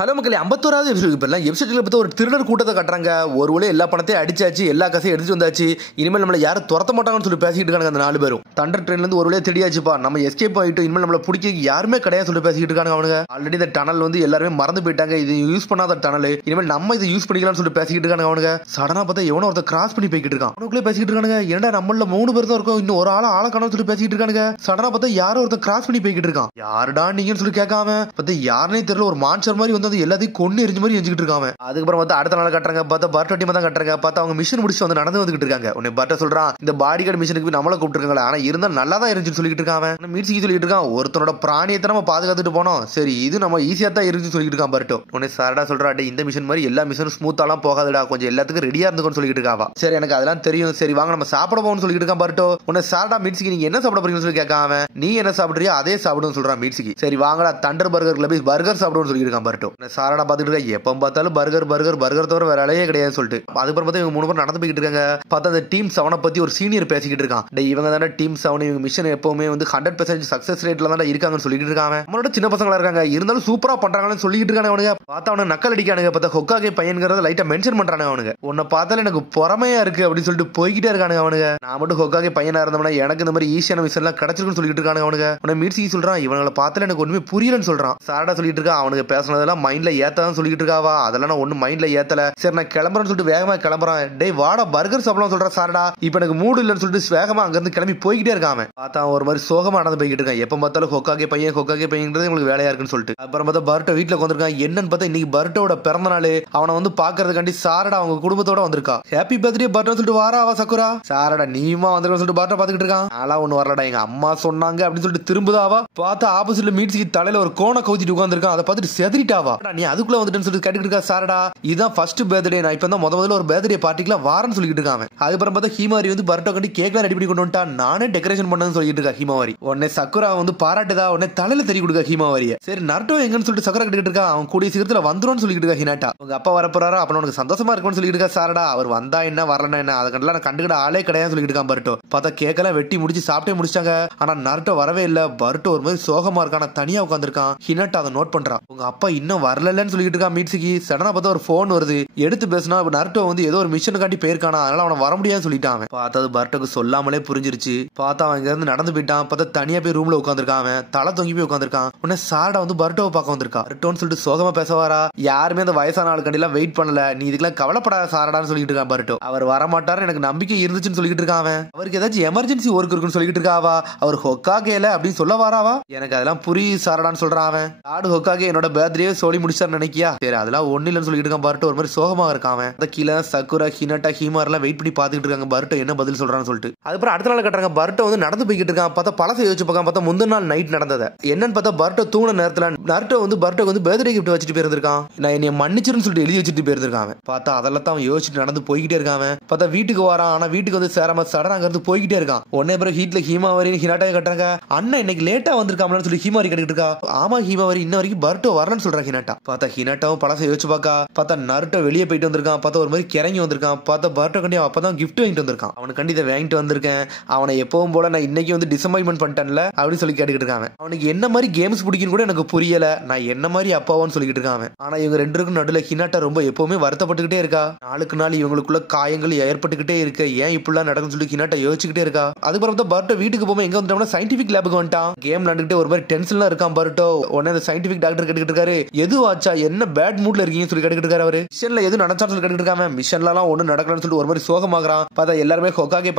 Hello மக்களே, 51வது episode. இப்பெல்லாம் எபிசோட்ல பார்த்து ஒரு திருடர் கூட்டத்தை கட்டுறாங்க. ஒரு வேளை எல்லா பணத்தையும் அடிச்சாச்சு, எல்லா காசையும் எடுத்து வந்தாச்சு. இனிமேல் நம்மள யாரும் துரத்த மாட்டாங்கன்னு சொல்லி பேசிட்டு இருக்காங்க அந்த 4 பேரும். தண்டர் ட்ரெயின்ல இருந்து ஒரு வேளையை தேடியாச்சுப்பா, நம்ம எஸ்கேப் ஆயிட்டு இனிமேல் நம்மள பிடிக்க யாருமே கிடையாது சொல்லி பேசிட்டு இருக்காங்க அவனுங்க. ஆல்ரெடி இந்த டனல் வந்து எல்லாருமே மறந்து போயிட்டாங்க, இது யூஸ் பண்ணாத டனல், இனிமேல் நம்ம இதை யூஸ் பண்ணிக்கலாம்னு சொல்லி பேசிட்டு இருக்காங்க அவனுங்க. சடனா பார்த்தா எவனோ ஒருத்தர் கிராஸ் பண்ணி போய்கிட்டு இருக்கான். அவனுக்குள்ளே பேசிட்டு இருக்கானுங்க, ஏன்டா நம்மள 3 பேர் தான் இருக்கும், இன்னும் ஒரு ஆளை காணோம்னு சொல்லி பேசிட்டு இருக்கானுங்க. சடனா பார்த்தா யாரோ ஒருத்தர் கிராஸ் பண்ணி போய்கிட்டு இருக்கான். யாருடா நீங்கன்னு சொல்லி கேட்காம பார்த்தா யாருனே தெரியல, ஒரு மான்ஸ்டர் மாதிரி வந்து எல்லாத்தையும் கொண்டு எரிஞ்ச மாதிரி எஞ்சிட்டு இருக்காங்க. அதுக்கப்புறம் பார்த்தா அடுத்த நாள் கட்டுறாங்க. பார்த்தா பர்ட்டோ டீம் தான் கட்டுறாங்க. பார்த்தா அவங்க மிஷன் முடிச்சு வந்து நடந்து வந்துட்டு இருக்காங்க. உடனே பர்ட்டோ சொல்றான், இந்த பாடி கார்டு மிஷனுக்கு நம்மள கூப்பிட்டுருக்காங்க, ஆனா இருந்தா நல்லா தான் இருந்துச்சு சொல்லிட்டு இருக்காங்க. மீட்சிக்கு சொல்லிட்டு இருக்கான், ஒருத்தனோட பிராணியத்தை நம்ம பாதுகாத்துட்டு போனோம், சரி இது நம்ம ஈஸியா தான் இருந்துச்சு சொல்லிட்டு இருக்கான் பர்ட்டோ. உடனே சாரடா சொல்றா, இந்த மிஷன் மாதிரி எல்லா மிஷனும் ஸ்மூத்தாலாம் போகாதுடா, கொஞ்சம் எல்லாத்துக்கும் ரெடியா இருந்துக்கோன்னு சொல்லிட்டு இருக்காவா. சரி எனக்கு அதெல்லாம் தெரியும், சரி வாங்க நம்ம சாப்பிட போகணும்னு சொல்லிட்டு இருக்கான் பர்ட்டோ. உடனே சாரடா மீட்சிக்கு நீங்க என்ன சாப்பிட போறீங்கன்னு சொல்லி கேட்காம, நீ என்ன சாப்பிடுறியோ அதே சாப்பிடுன்னு சொல்றான் மீட்சிக்கு. சரி வாங்கடா தண்டர் பர்கர்ல போய் பர்கர் சாப்பிடுன்னு சொல்லிட்டு இருக்கான் பர்ட்டோ. சாரடா பாத்துட்டு இருக்கா, எப்ப பார்த்தாலும் பர்கர் பர்கர் பர்கர் தவிர வேற வேலையே கிடையாது சொல்லிட்டு. அதுக்கப்புறம் பார்த்தா இவங்க 3 பேர் நடந்து போய்கிட்டு இருக்காங்க. பார்த்தா அந்த டீம் 7 பத்தி ஒரு சீனியர் பேசிக்கிட்டு இருக்கான். இவங்க தானே டீம் 7, இவங்க மிஷன் எப்பவுமே வந்து 100% சக்சஸ் ரேட்ல தான் இருக்காங்கன்னு சொல்லிட்டு இருக்காங்க. நம்மளோட சின்ன பசங்களா இருக்காங்க, இருந்தாலும் சூப்பரா பண்றாங்கன்னு சொல்லிட்டு இருக்காங்க அவனுங்க. பார்த்தா அவனை நக்கல் அடிக்கானுங்க. பார்த்தா ஹொக்காகே பையன்கிறத லைட்டா மென்ஷன் பண்றாங்க அவனுங்க. உன்னை பார்த்தாலும் எனக்கு பொறாமையா இருக்கு அப்படின்னு சொல்லிட்டு போய்கிட்டே இருக்கானுங்க அவனுங்க. நான் மட்டும் ஹொக்காகே பையனா இருந்தோம்னா எனக்கு இந்த மாதிரி ஈஸியான மிஷன் எல்லாம் கிடைச்சிருக்குன்னு சொல்லிட்டு இருக்காங்க அவனுங்க. உன்னை மீட்சி சொல்றான், இவங்களை பார்த்தாலும் எனக்கு ஒண்ணுமே புரியலன்னு சொல்றான். சாரடா சொல்லிட்டு இருக்கா, அவனுக்கு பேசுனதெல்லாம் மைண்ட்ல ஏத்தாதான் சொல்லிட்டு இருக்காவா, அதெல்லாம் நான் ஒன்னும் மைண்ட்ல ஏத்தல, சரி நான் கிளம்புறேன்னு சொல்லிட்டு வேகமா கிளம்புறான். டேய் வாடா பர்கர் சாப்பிடலாம் சொல்ற சாரடா, இப்ப எனக்கு மூடு இல்லன்னு சொல்லிட்டு வேகமா அங்க இருந்து கிளம்பி போய்கிட்டே இருக்காம. பார்த்தா ஒரு மாதிரி சோகமா நடந்து போய்கிட்டு இருக்கான். எப்ப பார்த்தாலும் ஹொக்காகே பையன்ங்கிறது உங்களுக்கு வேலையா இருக்குன்னு சொல்லிட்டு. அப்புறம் பார்த்தா பர்ட்டோ வீட்டுல வந்திருக்கான். என்னன்னு பார்த்தா இன்னைக்கு பர்ட்டோட பிறந்த நாள், அவனை வந்து பாக்குறதுக்காண்டி சாரடா அவங்க குடும்பத்தோட வந்திருக்கா. ஹாப்பி பர்த்டே பர்ட்டோ சொல்லிட்டு வாராவா சக்குரா. சாரடா நீமா வந்திருக்க சொல்லிட்டு பர்ட்டோ பாத்துக்கிட்டு இருக்கான். ஆளா ஒண்ணு வரலடா, எங்க அம்மா சொன்னாங்க அப்படின்னு சொல்லிட்டு திரும்புதாவா. பார்த்தா ஆப்போசிட்ல மீட்சிக்கு தலையில ஒரு கோண கவுத்திட்டு உட்காந்துருக்கான். அதை பார்த்துட்டு செதறிட்டாவா, நீ அதுக்குள்ள வந்துட்டுன்னு சொல்லிட்டு கேட்டுக்கிட்டு இருக்கா. சாரடா இதுதான் ஃபர்ஸ்ட் பர்த்டே, நான் இப்ப தான் முதல்ல ஒரு பர்த்டே பார்ட்டிக்குலாம் வாரன்னு சொல்லிட்டு இருக்காங்க. அதுக்கப்புறம் பார்த்தா ஹீமாரி வந்து பர்ட்டோ கட்டி கேக்லாம் ரெடி பண்ணி கொண்டு வந்துட்டா, நானே டெக்கரேஷன் பண்ணணும்னு சொல்லிட்டு இருக்கா ஹீமாவாரி. உடனே சக்குரா வந்து பாராட்டுதா, உடனே தலையில தெரிய கொடுக்க ஹீமாவாரிய. சரி நருட்டோ எங்கன்னு சொல்லிட்டு சக்கரை கட்டிட்டு இருக்கா, அவன் கூடிய சீக்கிரத்துல வந்துரும்னு சொல்லிட்டு இருக்கா ஹினாட்டா. உங்க அப்பா வரப்போறாரா, அப்ப உனக்கு சந்தோஷமா இருக்கும்னு சொல்லிட்டு இருக்கா சாரடா. அவர் வந்தா என்ன வரலன்னா என்ன, அதுக்கெல்லாம் நான் கண்டுக்கிட ஆளே கிடையாது சொல்லிட்டு இருக்கான் பர்ட்டோ. பார்த்தா கேக்கெல்லாம் வெட்டி முடிச்சு சாப்பிட்டே முடிச்சாங்க. ஆனா நருட்டோ வரவே இல்ல. பர்ட்டோ ஒரு மாதிரி சோகமா இருக்கான, தனியா உட்காந்துருக்கான். ஹினாட்டா அதை நோட் பண்றான். உங்க அப்பா இன்னும் வரலன்னு சொல்லிட்டு இருக்கா மீட்சிக்கு. சடனா பார்த்தா ஒரு போன் வருது, எடுத்து பேசினா நருட்டோ வந்து ஏதோ ஒரு மிஷனுக்காண்டி போயிருக்கானா, அதனால அவனை வர முடியாதுன்னு சொல்லிட்டான். பார்த்தா பர்ட்டோக்கு சொல்லாமலே புரிஞ்சிருச்சு. பார்த்தா அவன் இங்க இருந்து நடந்து போயிட்டான். பார்த்தா தனியா போய் ரூம்ல உட்காந்துருக்கான், தலை தொங்கி போய் உட்காந்துருக்கான். உடனே சாரடா வந்து பர்ட்டோவை பார்க்க வந்திருக்கா. பர்ட்டோன்னு சொல்லிட்டு சோகமா பேசவாரா, யாருமே அந்த வயசான ஆளுக்கண்டிலாம் வெயிட் பண்ணல, நீ இதுக்கெல்லாம் கவலைப்படாத சாரடான்னு சொல்லிட்டு இருக்கான் பர்ட்டோ. அவர் வரமாட்டாரு எனக்கு நம்பிக்கை இருந்துச்சுன்னு சொல்லிட்டு இருக்கான். அவருக்கு ஏதாச்சும் எமர்ஜென்சி ஒர்க் இருக்குன்னு சொல்லிட்டு இருக்காவா. அவர் ஹொக்காகேல அப்படின்னு சொல்ல வாராவா, எனக்கு அதெல்லாம் புரியுது சாரடான்னு சொல்றான் அவன். ஆடு ஹொக்காகே என்னோட பர்த்டே சொல்லி முடிச்சாரு நினைக்கியா, சரி அதெல்லாம் ஒண்ணு இல்லன்னு சொல்லிட்டு இருக்கான் பர்ட்டோ. ஒரு மாதிரி சோகமா இருக்கான். அந்த கீழே சக்குரா ஹினாட்டா ஹீமார் எல்லாம் வெயிட் பண்ணி பாத்துக்கிட்டு இருக்காங்க பர்ட்டோ என்ன பதில் சொல்றான்னு சொல்லிட்டு. அதுக்கப்புறம் அடுத்த நாள் கட்டுறாங்க. பர்ட்டோ வந்து நடந்து போய்கிட்டு இருக்கான். பார்த்தா பழசை யோசிச்சு பார்க்க, பார்த்தா முந்தின நாள் நைட் நடந்தது என்னன்னு பார்த்தா பர்ட்டோ தூங்கின நேரத்துல நருட்டோ வந்து பர்ட்டோக்கு வந்து பர்த்டே கிஃப்ட் வச்சுட்டு போயிருந்திருக்கான். நான் என்னை மன்னிச்சிருன்னு சொல்லிட்டு எழுதி வச்சுட்டு போயிருந்திருக்கான். பார்த்தா அதெல்லாம் தான் அவன் யோசிச்சுட்டு நடந்து போய்கிட்டே இருக்கான். பார்த்தா வீட்டுக்கு வரான், ஆனா வீட்டுக்கு வந்து சேராம சடனா அங்க இருந்து போய்கிட்டே இருக்கான். உடனே பிறகு ஹீட்ல ஹீமாவரி ஹினாட்டாவை கட்டுறாங்க. அண்ணன் இன்னைக்கு லேட்டா வந்திருக்காமலன்னு சொல்லி ஹீமாரி கட்டிட்டு இருக்கா. ஆமா ஹீமாவரி இன்ன வரைக்கும் பர்ட்டோ வரலன்னு சொல்றா ஹினாட்டா. பார்த்தா ஹினாட்டாவும் பழசை யோசிச்சு பார்க்கா. பார்த்தா நருட்டோ வெளியே போயிட்டு வந்திருக்கான். பார்த்தா ஒரு மாதிரி கிறங்கி வந்திருக்கான். பார்த்தா பர்ட்டோ கண்டி அப்பதான் கிஃப்ட் வாங்கிட்டு வந்திருக்கான். அவனுக்கு கண்டி இதை வாங்கிட்டு வந்திருக்கேன், அவனை எப்பவும் போல நான் இன்னைக்கு வந்து டிசப்பாயின்மெண்ட் பண்ணிட்டேன்ல அப்படின்னு சொல்லி கேட்டுக்கிட்டு இருக்காங்க. அவனுக்கு என்ன மாதிரி கேம்ஸ் பிடிக்குன்னு கூட எனக்கு புரியல, நான் என்ன மாதிரி அப்பாவான்னு சொல்லிட்டு இருக்காங்க. ஆனா இவங்க 2 பேருக்கும் நடுவில் ஹினாட்டா ரொம்ப எப்பவுமே வருத்தப்பட்டுக்கிட்டே இருக்கா. நாளுக்கு நாள் இவங்களுக்குள்ள காயங்கள் ஏற்பட்டுக்கிட்டே இருக்கு, ஏன் இப்படிலாம் நடக்குன்னு சொல்லி ஹினாட்டா யோசிச்சுக்கிட்டே இருக்கா. அதுக்கப்புறம் பர்ட்டோ வீட்டுக்கு போக எங்க வந்துட்டோம்னா சயின்டிபிக் லேபுக்கு வந்துட்டான். கேம் நடந்துகிட்டே ஒரு மாதிரி டென்ஷன்ல இருக்கான் பர்ட்டோ. உடனே அந்த சயின்டிபிக் டாக்டர் கேட்டுக்கிட்டு இருக்காரு, எது ஆச்சா என்ன பேட் மூட்ல இருக்கீங்கன்னு சொல்லி கேட்டுக்கிட்டு இருக்காரு. அவரு மிஷன்ல எது நடந்தான்னு சொல்லி கேட்டுக்கிட்டு இருக்காங்க. மிஷன்ல எல்லாம் ஒண்ணு நடக்கலன்னு சொல்லிட்டு ஒரு மாதிரி சோகமாகறான். பார்த்தா எல்லாருமே ஹொக்காகே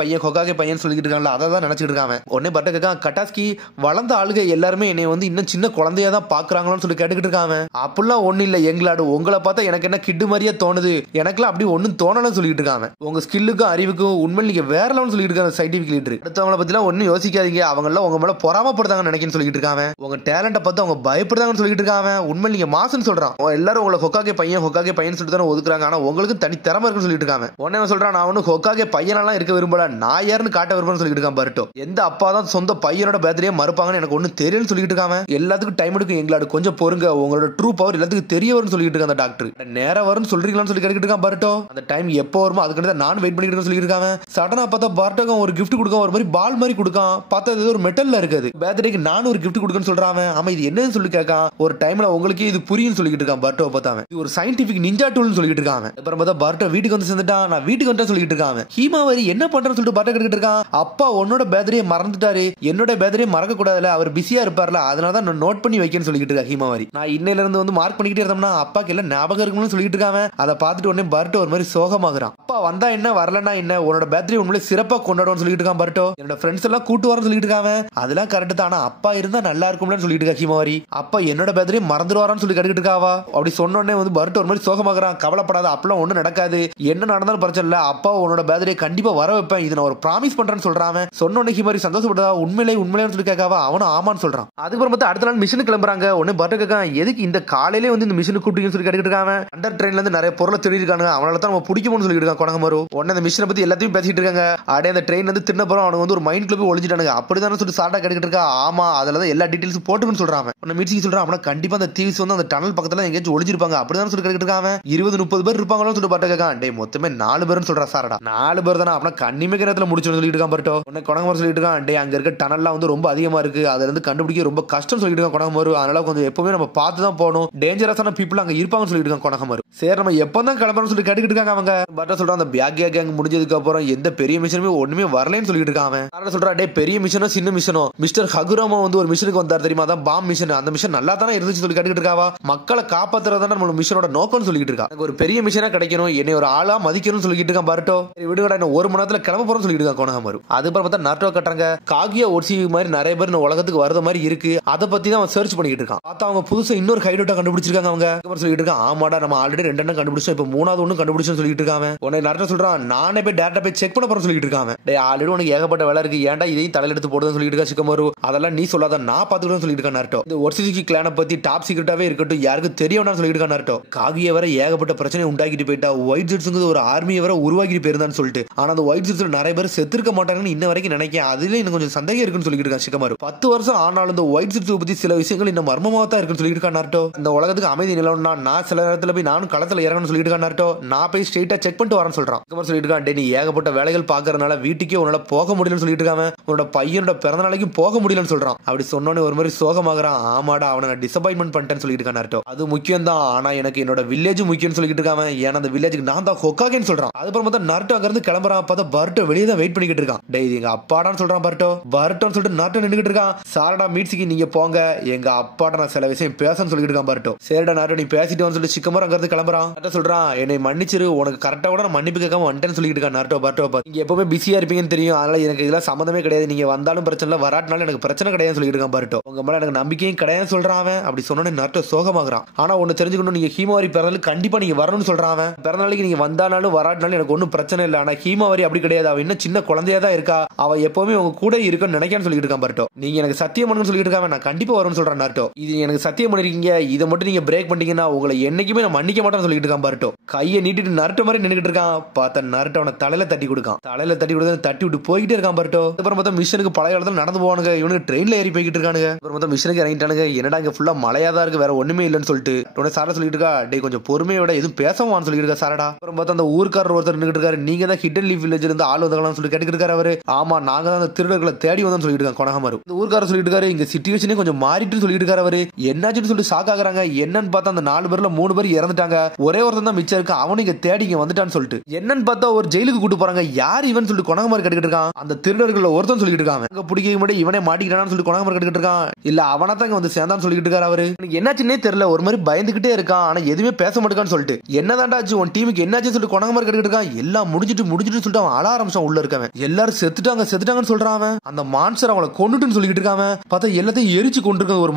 பையன் சொல்லிட்டு இருக்காங்க, அதை தான் நினைச்சிட்டு இருக்காங்க. உடனே பர்ட்டோ கேட்கான், கட்டாஸ்கி வளர்ந்த ஆளுக எல்லாருமே என்னை வந்து இன்னும் சின்ன குழந்தையா தான் பாக்குறாங்களோன்னு சொல்லி கேட்டுக்கிட்டு இருக்காங்க. அப்படிலாம் ஒண்ணு இல்ல எங்களாடு, உங்களை பார்த்தா எனக்கு என்ன கிட்டு மாதிரியே தோணுது, எனக்குலாம் அப்படி ஒன்னும் தோணலன்னு சொல்லிட்டு இருக்காங்க. உங்க ஸ்கில்லுக்கும் அறிவுக்கும் உண்மை நீங்க வேற லெவல் சொல்லிட்டு இருக்காங்க சயின்டிபிக் லீடர். அடுத்தவங்கள பத்திலாம் ஒன்னும் யோசிக்காதீங்க, அவங்க எல்லாம் உங்க மேல பொறாமப்படுத்தாங்க நினைக்கிறேன்னு சொல்லிட்டு இருக்காங்க. உங்க டேலண்ட பார்த்து அவங்க பயப்படுறாங்கன்னு சொல்லிட்டு இருக்காங்க. உண்மை நீங்க மாசுன்னு சொல்றான். எல்லாரும் உங்களை ஹொக்காகே பையன் சொல்லிட்டு தான் ஒதுக்குறாங்க, ஆனா உங்களுக்கு தனி திறமை இருக்குன்னு சொல்லிட்டு இருக்காங்க. உடனே சொல்றான், நான் ஒன்னும் ஹொக்காகே பையனெல்லாம் இருக்க விரும்பல, நான் யாருன்னு காட்ட விரும்புறேன்னு சொல்லிட்டு இருக்கான் பர்ட்டோ. எந்த அப்பா தான் சொந்த பையனோட பர்த்டே மறுப்பாங்கன்னு எனக்கு ஒன்னும் தெரியும்னு சொல்லிட்டு இருக்காங்க. எல்லாத்துக்கும் டைம் எடுக்கும் எங்களாடு, கொஞ்சம் பொறுங்க, உங்களோட ட்ரூ பவர் எல்லாத்துக்கும் தெரிய வரும்னு சொல்லிட்டு இருக்காங்க அந்த டாக்டர். நேரா வரும்னு சொல்றீங்களான்னு சொல்லி கேட்டுக்கிட்டு இருக்கான் பர்ட்டோ. அந்த டைம் எப்போ வருமோ அதுக்கு நான் வெயிட் பண்ணிட்டு சொல்லிட்டு இருக்காங்க. சடனா பார்த்தா பர்ட்டோக்கு ஒரு கிஃப்ட் கொடுக்க, ஒரு மாதிரி பால் மாதிரி கொடுக்கான். பார்த்தா இது ஒரு மெட்டல்ல இருக்குது. பர்த்டேக்கு நான் ஒரு கிஃப்ட் கொடுக்கன்னு சொல்றான். ஆமா இது என்னன்னு சொல்லி கேட்கான். ஒரு டைம்ல உங்களுக்கு இது புரியும் சொல்லிட்டு இருக்கான் பர்ட்டோ பார்த்தாம. இது ஒரு சயின்டிபிக் நிஞ்சா டூல்னு சொல்லிட்டு இருக்காங்க. அப்புறம் பார்த்தா பர்ட்டோ வீட்டுக்கு வந்து சேர்ந்துட்டான். நான் வீட்டுக்கு வந்து சொல்லிட்டு இருக்காங்க. ஹீமாவரி என்ன பண்றேன்னு சொல்லிட்டு பர்ட்டோ கேட்டுட்டு இருக்கான். அப்பா உன்னோட பேதரியை மறந்துட்டாரு, என்னோட பேதரியை மறக்க கூடாதுல, அவர் பிஸியா இருப்பார்ல, அதனாலதான் நான் நோட் பண்ணி வைக்கன்னு சொல்லிட்டு இருக்கா ஹீமாவரி. நான் இன்னையில இருந்து வந்து மார்க் பண்ணிக்கிட்டே இருந்தோம்னா அப்பாக்கு எல்லாம் ஞாபகம் இருக்கும்னு சொல்லிட்டு இருக்காங்க. அதை பார்த்துட்டு உடனே பர்ட்டோ ஒரு மாதிரி சோகமாகறான். அப்பா வந்தா என்ன வரலன்னா என்ன, உன்னோட பேட்டரி உண்மையிலே சிறப்பா கொண்டாடுவோம்னு சொல்லிட்டு இருக்கான் பர்ட்டோ. என்னோட ஃப்ரெண்ட்ஸ் எல்லாம் கூட்டு வரன்னு சொல்லிட்டு இருக்காங்க. அதெல்லாம் கரெக்ட் தான், ஆனா அப்பா இருந்தா நல்லா இருக்கும்னு சொல்லிட்டு இருக்கா ஹீமாவரி. அப்பா என்னோட பேட்டரியை மறந்துடுவாரான்னு சொல்லி கேட்டுட்டு இருக்காவா. அப்படி சொன்னோடனே வந்து பர்ட்டோ ஒரு மாதிரி சோகமாகறான். கவலைப்படாத, அப்பெல்லாம் ஒண்ணும் நடக்காது, என்ன நடந்தாலும் பிரச்சனை இல்ல, அப்பா உன்னோட பேட்டரியை கண்டிப்பா வர வைப்பேன், இது நான் ஒரு ப்ராமிஸ் பண்றேன்னு சொல்றான். சொன்னோடனே ஹீமாவரி சந்தோஷப்பட்டா. உண்மையிலே சொல்லி கேட்காவா. அவனும் ஆமான்னு சொல்றான். அதுக்கப்புறம் பார்த்தா அடுத்த நாள் மிஷினுக்கு கிளம்புறாங்க. உடனே பர்ட்டோ கேட்கான், எதுக்கு இந்த காலையிலே வந்து இந்த மிஷினுக்கு கூப்பிட்டீங்கன்னு சொல்லி கேட்டுட்டு இருக்காங்க. அண்டர் ட்ரெயின்ல இருந்து நிறைய பொருளை தேடி இருக்காங்க, அவனால தான் நம்ம பிடிக்கும்னு சொல்லிட்டு இருக்கான் கொனகமாரு. உடனே அந்த மிஷினை பத்தி எல்லாத்தையும் பேசிட்டு இருக்காங்க. அப்படியே அந்த ட்ரெயின் வந்து திரும்ப போறோம், அவனுக்கு வந்து ஒரு மைண்ட் கிளப் ஒளிஞ்சிட்டானுங்க. அப்படிதான் சொல்லி சாட்டா கேட்டுட்டு இருக்கா. ஆமா அதுலதான் எல்லா டீடைல்ஸ் போட்டுக்குன்னு சொல்றான். உன்னை மீட்சிக்கு சொல்றான். அவனா கண்டிப்பா அந்த தீவ்ஸ் வந்து அந்த டனல் பக்கத்துல எங்கேயாச்சும் ஒளிஞ்சிருப்பாங்க அப்படிதான் சொல்லி கேட்டுட்டு இருக்காங்க. 20-30 பேர் இருப்பாங்களோ சொல்லிட்டு பர்ட்டோ கேட்கான். டேய் மொத்தமே 4 பேர்னு சொல்றா சாரடா. 4 பேர் தானே, அப்படின்னா கண்ணிமே நேரத்துல முடிச்சுன்னு சொல்லிட்டு இருக்கான் பர்ட்டோ. உடனே கொனகமாரு சொல்லிட்டு இருக்கான், டே அங்க இருக்க டனல்லாம் வந்து ரொம்ப அதிகமா இருக்கு, அதுல இருந்து கண்டுபிடிக்க ரொம்ப கஷ்டம் சொல்லிட்டு இருக்கான் கொனகமாரு. அதனால கொஞ்சம் எப்பவுமே நம்ம பார்த்து தான் போகணும், டேஞ்சரஸான பீப்புள் அங்க இருப்பாங்கன்னு சொல்லிட்டு இருக்கான் கொனகமாரு. சரி நம்ம எப்பதான் கிளம்புறோம்னு சொல்லி கேட்டுக்கிட்டு இருக்காங்க அவங்க. பர்ட்டோ சொல்றான், அந்த பியாக் கேங் முடிஞ்சதுக்கு அப்புறம் எந்த பெரிய மிஷனுமே ஒண்ணுமே வரலன்னு சொல்லிட்டு இருக்கான். அவன் சொல்றான், டே பெரிய மிஷனோ சின்ன மிஷனோ, மிஸ்டர் ஹகுராமா வந்து ஒரு மிஷனுக்கு வந்தார் தெரியுமா, அதான் பாம் மிஷன், அந்த மிஷன் நல்லா தானே இருந்துச்சு சொல்லி கேட்டுக்கிட்டு இருக்காவா. மக்களை காப்பாத்துறதான நம்ம மிஷனோட நோக்கம்னு சொல்லிட்டு இருக்கா. ஒரு பெரிய மிஷனா கிடைக்கணும், என்னை ஒரு ஆளா மதிக்கணும்னு சொல்லிட்டு இருக்கான் பர்ட்டோ. விடுகடா இன்னும் 1 மணி நேரத்துல கிளம்ப போறோம்னு சொல்லிட்டு இருக்கான் கொனகமாரு. அதுக்கப்புறம் பார்த்தா நாட்டோ கட்டுறாங்க. காகியா ஓட்சி மாதிரி நிறைய பேர் இந்த உலகத்துக்கு வரது மாதிரி இருக்கு, அதை பத்தி தான் அவன் சர்ச் பண்ணிட்டு இருக்கான். பார்த்தா அவங்க புதுசா இன்னொரு ஹைடோட்டா கண்டுபிடிச்சிருக்காங்க. அவங்க சொல்லிட்டு இருக்கான், ஆமாடா நம்ம ஆல்ரெடி 2 எண்ணம் கண்டுபிடிச்சோம், இப்போ 3வது ஒண்ணு கண்டுபிடிச்சோம் சொல்லிட்டு இருக்காங்க. உடனே நாட்டோ சொல்றான், நானே போய் டேரக்டா போய் செக் பண்ண போறேன்னு சொல்லிட்டு இருக்காங்க. டே ஆல்ரெடி உனக்கு ஏகப்பட்ட வேலை இருக்கு, ஏன்டா இதையும் தலையில எடுத்து போடுதுன்னு சொல்லிட்டு இருக்கா சிக்கமாரு. அதெல்லாம் நீ சொல்லாத, நான் பாத்துக்கிறேன்னு சொல்லிட்டு இருக்கா நாட்டோ. இந்த ஒர்சிசிக்கி கிளானை பத்தி டாப் சீக்ரெட்டாவே இருக்கட்டும், யாருக்கு தெரியணும்னு சொல்லிட்டு இருக்கா நாட்டோ. காகிய வர ஏகப்பட்ட பிரச்சனை உண்டாக்கிட்டு போயிட்டா, ஒயிட் ஜெட்ஸ்ங்கிறது ஒரு ஆர்மியை வர உருவாக்கிட்டு போயிருந்தான்னு சொல்லிட்டு. ஆனா அந்த ஒயிட் ஜெட்ஸ்ல நிறைய பேர் செத்துருக்க மாட்டாங்கன்னு இன்ன வரைக்கும் நினைக்கிறேன், அதுல இன்னும் கொஞ்சம் சந்தேகம் இருக்குன்னு சொல்லிட்டு இருக்கா சிக்கமாரு. 10 வருஷம் ஆனாலும் இந்த ஒயிட் ஜெட்ஸ் பத்தி சில விஷயங்கள் இன்னும் மர்மமா தான் இருக்குன்னு சொல்லிட்டு இருக்கா நாட்டோ. இந்த உலகத்துக்கு அமைதி நிலவுனா நான் சில நேரத்துல போய் நானும் களத்துல இறங்கணும்னு சொல்லிட்டு இருக்கா நாட்டோ. நான் போய் ஸ்ட்ரெயிட்டா செக் பண்ணிட்டு வரேன்னு சொல்றான். சொல்லிட்டு இருக்கான், டே நீ ஏகப்பட்ட வேலைகள் பாக்குறதுனால வீட்டுக்கே உன்னால போக முடியலன்னு சொல்லிட்டு இருக்காங்க. உன்னோட பையனோட பிறந்த நாளைக்கும் போக முடியலன்னு சொல்றான். அப்படி சொன்னோன்னு ஒரு மாதிரி சோகமாகறான். ஆமாடா அவனை நான் டிசப்பாயின்மெண்ட் பண்ணிட்டேன்னு சொல்லிட்டு இருக்கான் நாட்டோ. அது முக்கியம் தான், ஆனா எனக்கு என்னோட வில்லேஜ் முக்கியம்னு சொல்லிட்டு இருக்காங்க. ஏன்னா அந்த வில்லேஜுக்கு நான் தான் ஹொக்காகேன்னு சொல்றான். அதுக்கப்புறம் பார்த்தா நாட்டோ அங்க இருந்து கிளம்புறான். பார்த்தா பர்ட்டோ வெளியே தான் வெயிட் பண்ணிக்கிட்டு இருக்கான். டே எங்க அப்பாடான்னு சொல்றான் பர்ட்டோ. பர்ட்டோன்னு சொல்லிட்டு நாட்டோ நின்னுகிட்டு இருக்கான். சாரடா மீட்ஸுக்கு நீங்க போங்க, எங்க அப்பாட்ட நான் சில விஷயம் பேசன்னு சொல்லிட்டு இருக்கான் பர்ட்டோ. சரிடா நாட்டோ நீ பேசிட்டு வந்து சொல்லி சிக்கமார் அங்க இருந்து கிளம்புறான். நாட்டோ சொல்றான், என்னை மன்னிச்சிரு, உனக்கு கரெக்டா கூட நான் மன்னிப்பு கேட்காம வந்துட்டேன்னு சொல்லிட்டு இருக்கான் நாட்டோ. பர்ட்டோ நீங்க எப்பவுமே பிஸியா இருப்பீங்கன்னு தெரியும், அதனால எனக்கு இதெல்லாம் சம்மந்தமே கிடையாது, நீங்க வந்தாலும் பிரச்சனை இல்லை, வராட்டினாலும் எனக்கு பிரச்சனை கிடையாது சொல்லிட்டு இருக்கான் பர்ட்டோ. உங்க மேல எனக்கு நம்பிக்கையும் கிடையாது சொல்றான் அவன். அப்படி சொன்னோன்னு நாட்டோ சோகமாகறான். ஆனா ஒன்னு தெரிஞ்சுக்கணும், நீங்க ஹீமாவரி பிறந்தாலும் கண்டிப்பா நீங்க வரணும்னு சொல்றான் அவன். பிறந்த நாளைக்கு நீங்க வந்தாலும் வராட்டினாலும் எனக்கு ஒன்னும் பிரச்சனை இல்லை, ஆனா ஹீமாவரி அப்படி கிடையாது, அவ இன்னும் சின்ன குழந்தையா தான் இருக்கா, அவ எப்பவுமே உங்க கூட இருக்குன்னு நினைக்கான்னு சொல்லிட்டு இருக்கான் பர்ட்டோ. நீங்க எனக்கு சத்தியம் பண்ணுன்னு சொல்லிட்டு இருக்காங்க, நான் கண்டிப்பா வரும்னு சொல்றேன் நாட்டோ. இது எனக்கு சத்தியம் பண்ணிருக்கீங்க, இதை மட்டும் நீங்க பிரேக் பண்ணிட்டீங்கன்னா உங்களை என்னைக்குமே நான் மன்னிக்க மாட்டேன்னு சொல்லிட்டு இருக்கான் பர்ட்டோ. கையை நீட்டிட்டு நருட்டோ மாதிரி நின்னுட்டு இருக்கான். பார்த்தா நருட்டோ அவனை தலையில தட்டி கொடுக்கான். தலையில தட்டி கொடுத்து தட்டி விட்டு போயிட்டே இருக்கான் பர்ட்டோ. அப்புறம் பார்த்தா மிஷனுக்கு பழைய இடத்துல நடந்து போவானுங்க, இவனுக்கு ட்ரெயின்ல ஏறி போய்கிட்டு இருக்கானுங்க. அப்புறம் பார்த்தா மிஷனுக்கு இறங்கிட்டானுங்க. என்னடா இங்க ஃபுல்லா மழையா தான் இருக்கு, வேற ஒண்ணுமே இல்லைன்னு சொல்லிட்டு உடனே சாரா சொல்லிட்டு இருக்கா, டே கொஞ்சம் பொறுமையோட எதுவும் பேசவான்னு சொல்லிட்டு இருக்கா சாரடா. அப்புறம் பார்த்தா அந்த ஊர்க்காரர் ஒருத்தர் நின்னுட்டு இருக்காரு. நீங்க தான் ஹிடன் லீஃப் வில்லேஜ்ல இருந்து ஆள் வந்தாங்களான்னு சொல்லி கேட்டுக்கிட்டு இருக்காரு அவரு. ஆமா நாங்க தான் அந்த திருடர்களை தேடி வந்தோம்னு சொல்லிட்டு இருக்காங்க கொனகமாரு. இந்த ஊர்க்காரர் சொல்லிட்டு இருக்காரு, இங்க சிச்சுவேஷனே கொஞ்சம் மாறிட்டு சொல்லிட்டு இருக்காரு அவரு. என்னாச்சுன்னு சொல்லி ஷாக் ஆகுறாங்க. என்னன்னு பார்த்தா அந்த 4 பேர்ல 3 பேர் இறந்துட்டாங்க, ஒரே ஒருத்தன் தான் மிச்சம் இருக்கு, அவனும் இங்க தேடி இங்க வந்துட்டான்னு சொல்லிட்டு. என்னன்னு பார்த்தா ஒரு ஜெயிலுக்கு கூட்டு போறாங்க. யார் இவன் சொல்லிட்டு கொனகமாரு கேட்டுக்கிட்டு இருக்கான். அந்த திருடர்கள் ஒருத்தன் சொல்லிட்டு இருக்காங்க, அங்க பிடிக்க முன்னாடி இவனே மாட்டிக்கிட்டான்னு சொல்லி கொனகமாரு கேட்டுக்கிட்டு இருக்கான். இல்ல அவனா தான் இங்க வந்து சேர்ந்தான்னு சொல்லிட்டு இருக்காரு அவரு. என்னாச்சுன்னே தெரியல, ஒரு மாதிரி பயந்துகிட்டே இருக்கான், ஆனா எதுவுமே பேச மாட்டேன்னு சொல்லிட்டு. என்னதான்டாச்சு உன் டீமுக்கு என்னாச்சுன்னு சொல்லிட்டு கொனகமாரு கேட்டுக்கிட்டு இருக்கான். எல்லாம் முடிஞ்சிட்டு சொல்லிட்டு அவன் அழ ஆரம்பிச்சான். உள்ள இருக்கவன் எல்லாரும் செத்துட்டாங்கன்னு சொல்றான். அந்த மான்சர் அவங்களை கொண்டுட்டுன்னு சொல்லிட்டு இருக்காங்க. பார்த்தா எல்லாத்தையும் எரிச்சு கொண்டிருக்க ஒரு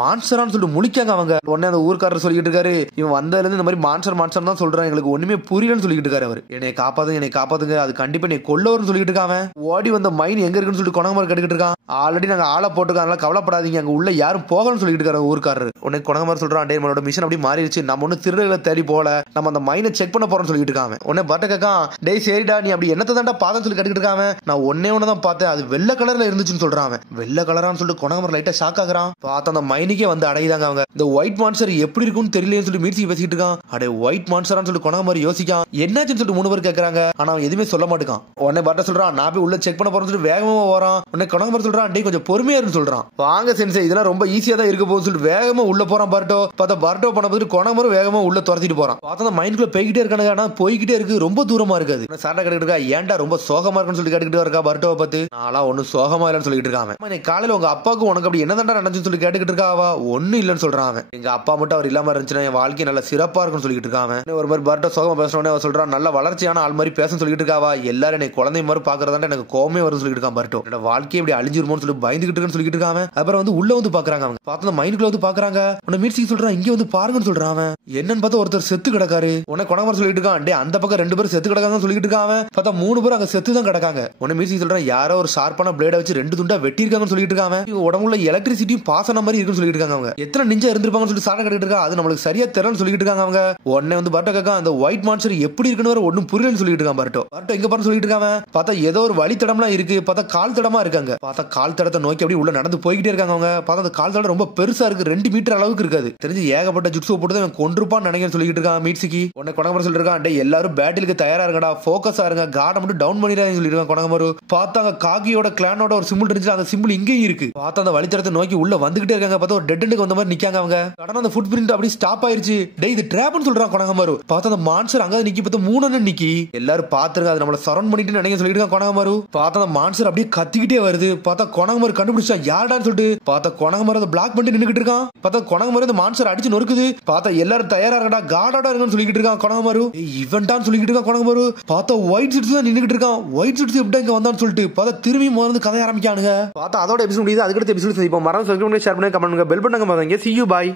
மான்சரான்னு சொல்லிட்டு முழிக்காங்க அவங்க. உடனே அந்த ஊர்க்காரர் சொல்லிட்டு இருக்காரு, இவன் வந்ததுல இருந்து இந்த மாதிரி மான்சர் தான் சொல்றான், எங்களுக்கு ஒண்ணுமே புரியலன்னு சொல்லிட்டு இருக்காரு அவர். என்னை காப்பாத்துங்க, அது கண்டிப்பா நீ கொல்லவர்னு சொல்லிட்டு இருக்காங்க. ஓடி வந்த மைன் எங்க இருக்குன்னு சொல்லிட்டு கொனகமாரு கேட்டுக்கிட்டு இருக்கான். ஆல்ரெடி நாங்க ஆளை போட்டுருக்கோம், கவலைப்படாதீங்க, அங்க உள்ள யாரும் போகணும்னு சொல்லிட்டு இருக்காரு ஊர்க்காரர். உடனே கொனகமாரு சொல்றான், டே நம்மளோட மிஷன் அப்படி மாறிடுச்சு, நம்ம ஒண்ணு திருடர்களை தேடி போல, நம்ம அந்த மைனை செக் பண்ண போறோம்னு சொல்லிட்டு இருக்காங்க. உடனே பட்ட கேட்கான், டே சரிடா நீ அப்படி என்னத்தை தாண்டா பார்த்தேன்னு சொல்லி கேட்டுக்கிட்டு இருக்காங்க. நான் ஒன்னே தான் பார்த்தேன், அது வெள்ளை கலர்ல இருந்துச்சுன்னு சொல்றான். வெள்ளை கலரான்னு சொல்லிட்டு கொனகமாரு லைட்டா ஷாக் ஆகுறான். பார்த்தா அந்த மைனுக்கே வந்து அடையுதாங்க அவங்க. இந்த ஒயிட் மான்ஸ்டர் எப்படி இருக்கும்னு தெரியலன்னு சொல்லி மீட்சி பேசிட்டு இருக்கான். அடே ஒயிட் மான்ஸ்டரான்னு சொல்லிட்டு கொணகமாரு யோசிக்கான். என்னாச்சுன்னு சொல்லிட்டு 3 பேர் கேக்குறாங்க. ஆனா அவன் எதுவுமே சொல்ல மாட்டான். உடனே பர்ட்ட சொல்றான், நான் போய் உள்ள செக் பண்ண போறேன்னு சொல்லிட்டு வேகமா வரான். உடனே கொணகமாரு சொல்றான், டேய் கொஞ்சம் பொறுமையா இருக்குன்னு சொல்றான். வாங்க சென்சே, இதெல்லாம் ரொம்ப ஈஸியா தான் இருக்க போகுதுன்னு சொல்லிட்டு வேகமா உள்ள போறான் பர்ட்டோ. பார்த்தா பர்ட்டோ பண்ண போது கொணகமாரு வேகமா உள்ள துரத்திட்டு போறான். பார்த்தா மைண்ட்குள்ள போய்கிட்டே இருக்கானுங்க. ஆனா போய்கிட்டே இருக்கு, ரொம்ப தூரமா இருக்காது. சாண்டா கேட்டுட்டு இருக்கா, ஏன்டா ரொம்ப சோகமா இருக்குன்னு சொல்லி கேட்டுக்கிட்டு இருக்கா பர்ட்டோவை பார்த்து. நான்லாம் ஒன்னும் சோகமா இல்லைன்னு சொல்லிட்டு இருக்கான். காலையில உங்க அப்பாவுக்கு உனக்கு அப்படி என்னதான்டா நடந்துச்சுன்னு சொல்லி கேட்டுக்கிட்டு இருக்காவா. ஒன்னும் இல்லைன்னு சொல்றான். எங்க அப்பா மட்டும் அவர் இல்லாம இருந்துச்சுன்னா என் வாழ்க்கை நல்ல சிறப்பா இருக்குன்னு சொல்லிட்டு இருக்கான். ஒரு மாதிரி பர்ட்டோ சோகமா பேசுறோன்னே அவர் சொல்றான், நல்ல வளர்ச்சியான ஆள் மாதிரி பேச சொல்லிட்டு இருக்காவா. எல்லாரும் என்னை குழந்தை மாதிரி பாக்குறதா எனக்கு கோவமே வரும்னு சொல்லிட்டு இருக்கான் பர்ட்டோ. என்னோட வாழ்க்கையை இப்படி அழிஞ்சிருமோன்னு சொல்லி பயந்துகிட்டு இருக்குன்னு சொல்லிட்டு இருக்கான். அப்புறம் வந்து உள்ள வந்து பாக்குறாங்க. அவங்க பார்த்து மைண்ட்குள்ள வந்து பாக்குறாங்க. உன்னை மீட்சிக்கு சொல்றான், இங்க வந்து பாருங்கன்னு சொல்றான். என்னன்னு பார்த்தா ஒருத்தர் செத்து கிடக்காரு. உன்னை கொணகமாரு சொல்லிட்டு இருக்கான், டே அந்த பக்கம் 2 பேரும் செத்து கிடக்காங்கன்னு சொல்லிட்டு இருக்கான். பார்த்தா 3 பேர் அங்க செத்து தான் கிடக்காங்க. உன்னை மீட்சிக்கு சொல்றான், யாரோ ஒரு ஷார்ப்பான பிளேட வச்சு 2 துண்டா வெட்டி இருக்காங்கன்னு சொல்லிட்டு இருக்கான். உடம்புல எலக்ட்ரிசிட்டி பாசன மாதிரி இருக்குன்னு சொல்லிட்டு இருக்காங்க. அவங்க எத்தனை நிஞ்சா இருந்திருப்பாங்கன்னு சொல்லி சாண்டா கேட்டுட்டு இருக்கா. அது நம்மளுக்கு சரியா தெரியலன்னு சொல்லிட்டு இருக்காங்க. அவங்க உடனே வந்து பர்ட்டோ கேட்க, அந்த ஒயிட் மான்ஸ்டர் எப்படி இருக்குன்னு ஒன்னும் புரியலன்னு சொல்லிட்டு இருக்கான் பர்ட்டோ. பர்ட்டோ எங்க பாருன்னு சொல்லிட்டு இருக்காங்க. பார்த்தா ஏதோ ஒரு வழி தடம்லாம் இருக்கு. பார்த்தா கால் தடமா இருக்காங்க. பார்த்தா கால் தடத்தை நோக்கி அப்படி உள்ள நடந்து போய்கிட்டே இருக்காங்க. அவங்க பார்த்தா அந்த கால் தடம் ரொம்ப பெருசா இருக்கு, 2 மீட்டர் அளவுக்கு இருக்காது. தெரிஞ்சு ஏகப்பட்ட ஜுட்ஸோ போட்டு தான் கொன்றுப்பான்னு நினைக்கிறேன் சொல்லிட்டு இருக்கான் மீட்சிக்கு. உடனே கொணகமாரு சொல்லிட்டு இருக்கான், டே எல்லாரும் பேட்டிலுக்கு தயாரா இருக்கடா, போக்கஸ் ஆருங்க, கார்டை மட்டும் டவுன் பண்ணிடாதீங்கன்னு சொல்லிட்டு இருக்கான் கொணகமாரு. பார்த்தா அங்க காகியோட கிளானோட ஒரு சிம்பிள் இருந்துச்சு, அந்த சிம்பிள் இங்கேயும் இருக்கு. பார்த்தா அந்த வழித்தடத்தை நோக்கி உள்ள வந்துகிட்டே இருக்காங்க. பார்த்தா ஒரு டெட் எண்டுக்கு வந்த மாதிரி நிக்காங்க. அவங்க கடன அந்த ஃபுட் பிரிண்ட் அப்படி ஸ்டாப் ஆயிருச்சு. டே இது ட்ராப்னு சொல்றான் கொணகமாரு. பார்த்தா அந்த மான்ஸ்டர் அங்க நிக்கி, பார்த்தா 3 நிக்கி. எல்லாரும் பாத்துருங்க, அது நம்மள சரௌண்ட் பண்ணிட்டு நினைக்க சொல்லிட்டு இருக்கான் கொணகமாரு. பார்த்தா அந்த மான்ஸ்டர் அப்படியே கத்திக்கிட்டே வருது. பார்த்தா கொணகமாரு கண்டுபிடிச்சா யாருடான்னு சொல்லிட்டு. பார்த்தா கொணகமாரு அதை பிளாக் பண்ணிட்டு நின்னுகிட்டு இருக்கான். பார்த்தா கொணகமாரு அந்த மான்ஸ்டர் அடிச்சு நொறுக்குது. பார்த்தா எல்லாரும் தயாரா இருக்கடா, கார்டோட இருக்குன்னு சொல்லிட்டு இருக்கான் கொணகமாரு. இவன்டான்னு சொல்லிட்டு இருக்கான் கொணகமாரு. பார்த்தா ஒயிட் சிட்ஸ் தான் நின்னுகிட்டு இருக்கான். ஒயிட் சிட்ஸ் எப்படி இங்க வந்தான்னு சொல்லிட்டு பார்த்தா திரும்பி முதல்ல கதை ஆரம்பிக்கானுங்க. பார்த்தா அதோட எபிசோட் முடியுது. அதுக்கடுத்த எபிசோட் சந்திப்போம். மறக்காம சப்ஸ்கிரைப் பண்ணி ஷேர் பண்ணி கமெண்ட் பண்ணுங்க. பெல் பட்டனை மறக்காதீங்க. See you, bye.